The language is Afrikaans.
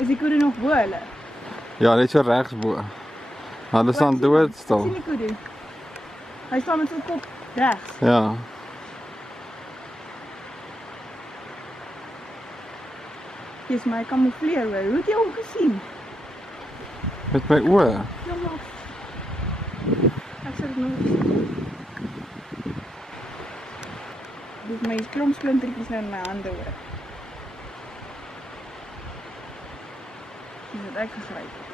Is die koede nog bo hulle? Ja, net so regs bo. Hulle staan Ek sien doodstil. die koede. Hy staan met sy kop regs. Ja. Dis my kamoufleer hoor. Hoe het jy hom gesien? Met my oë. Ja, maar ek sê dit nog gesien. Dis my klomp splintertjies nou in my hande hoor. Dis wat ek gegryp het.